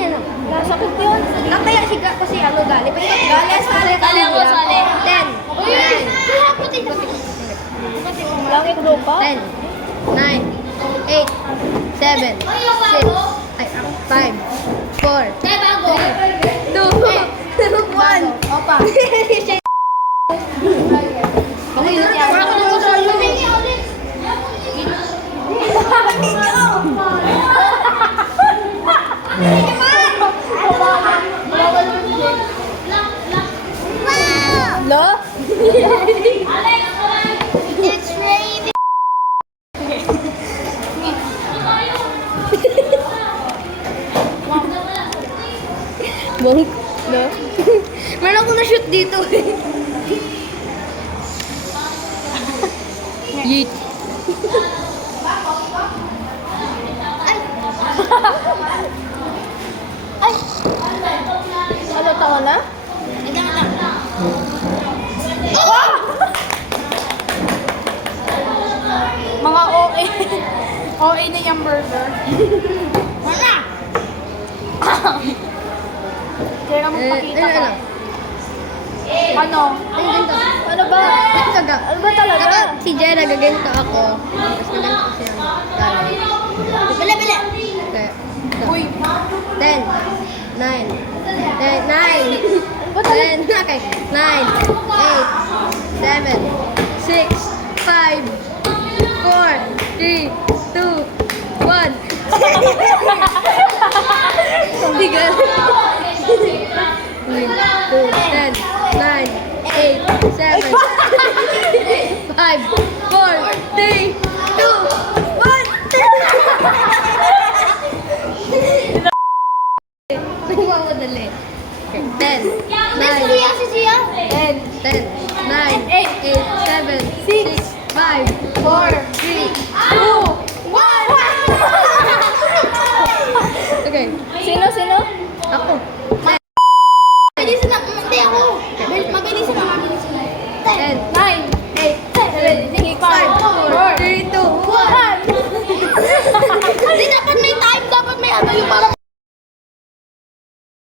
yan. Nasakit yun. Nakaya siya kasi ano, gali. Gali, sali. Sali ako, sali. 10. Uy! Kaya puti na. Langit lupa. 10, 9, 8, 7, 6, 5, 4, Kaya bago. 2, 1. Opa. Ako yun yan. Wala ko na gusto yun. Lo? It's raining. Monk? Lo? Meron ako na-shoot dito eh. Yeet. Ay! Ano, tawa na? Mga OA. OA na yung burger. Wala! Kaya mo pakita ka. Ano? Ay, ganito. Ano ba? Kaga. Ano ba talaga? Si Jenna, gaganito ako. Tapos gaganito siya. Dali. Bili, bili! Okay. Uy. 10, 9, 10, 9, 10, okay, 9, 8, 7, 6, 5, 4, 3, 2, 1. Hindi ka. 1, 2, 10, 9, 8, 7, 5, 4, 3, 2, 1. Nagmamadali. Okay, 10, 9, Si Sia. 10, 9, 8, 7, 6, 5, 4,